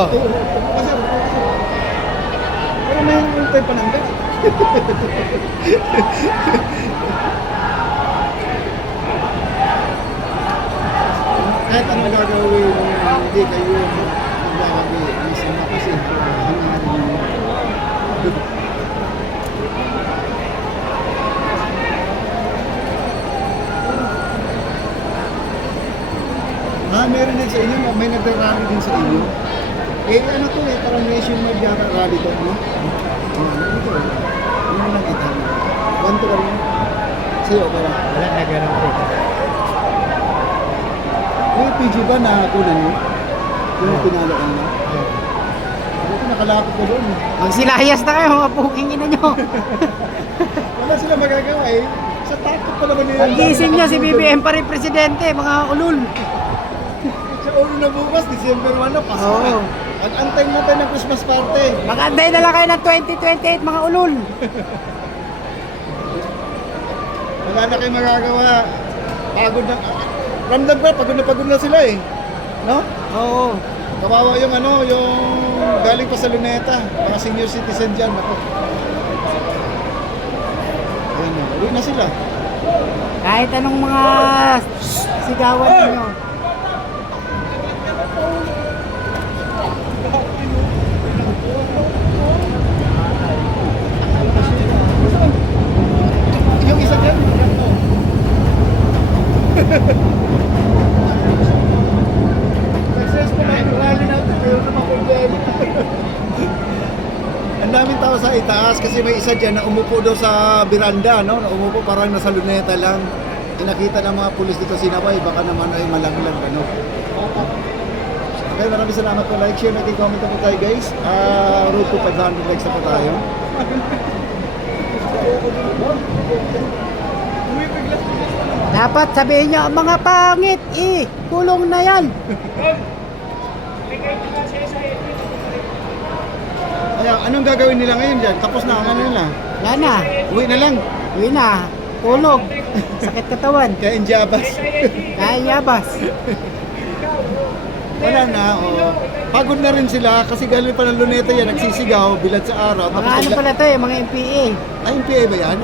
Oo. Kasi, pero may ultay pa nang kahit anong gagawin, hindi kayo maglalabi. Minsan na kasi hangarin mo. Meron din sa inyo, may nag-rally din sa inyo. Ano to parang nationwide yata rally to, no? Ito, ano lang kita. Ganto ka rin. Sa'yo, okay lang. Wala na ganun po. Yung PG ba na kunan mo? Yung pinalo ka na? Ito, nakalapit ko doon. Magsilayas na kayo, mga puking ina nyo. Wala sila magagawa eh. Sa takot pa naman nila. Pag-gising nyo, si BBM pa rin presidente, mga ulol. Sa ulo na bukas, December 1 na, Pasko na. Oo. Mag-antay natin ng Christmas party. Mag-anday na lang kayo ng 2028, mga ulol. Wala na kayong magagawa. Pagod na. Ramdam ko, pagod na sila eh. No? Oo. Kawawa yung yung galing pa sa Luneta. Mga senior citizen dyan. Ako. Ayan na, uwi na sila. Kahit anong mga sigawan ninyo. Yung isa dyan, yan po. Successful na yung rally natin, pero naman problema. Ang daming tao sa itaas kasi may isa dyan na umupo daw sa biranda, no? Na umupo parang nasa luneta lang. Kinakita ng mga pulis dito sinabay, baka naman ay malaglag, ano? Okay, maraming salamat po. Like, share, nag-comment po tayo guys. Road to 500 likes na po tayo. Dapat sabihin nyo, mga pangit, kulong na yan. Kaya, anong gagawin nila ngayon dyan? Tapos na, ano nila? Wala na, Uwi na lang. uwi na, tulog, sakit katawan, Kaya Injabas. kaya yabas. Wala na, pagod na rin sila kasi galing pa ng Luneta yan, nagsisigaw, bilad sa araw. Mga ano pala to mga MPA. Ay, MPA ba yan?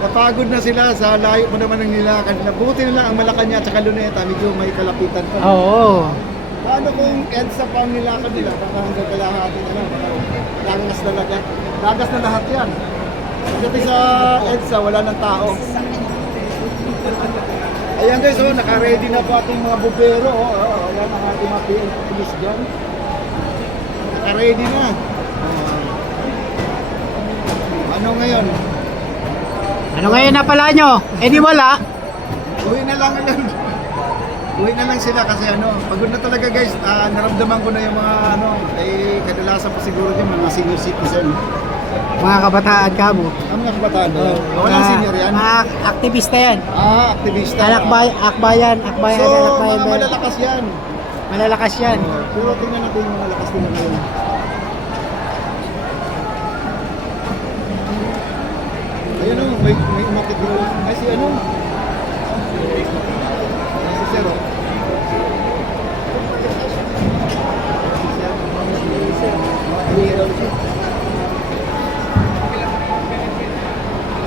Napagod na sila sa layo mo naman ng nilakad nila. Buti na lang ang Malacanang at saka Luneta, medyo may kalapitan pa. Oo. Paano kung EDSA pa ang nilakad nila? Baka hanggang kalahati na lang. Dagas na lahat. Dagas na lahat yan. Pagdating sa EDSA, wala ng tao. Ayan guys, naka-ready na po ating mga bubero. Ayan ang ating mga police dyan. Naka-ready na. Ano ngayon? Ano ngayon na pala nyo? Di wala. Uwi na lang. Uwi na lang sila kasi pagod na talaga guys. Naramdaman ko na yung mga kadalasan pa siguro yung mga senior citizen. Mga kabataan kamo. Ang mga kabataan ba? Walang senior yan? Mga aktivista yan. Aktivista. Akbayan, So, akbayan. mga malalakas yan. Malalakas yan. Pero tingnan natin yung malalakas nila ngayon. Ayun may umakit dito. Ay si si Zero. Si Zero.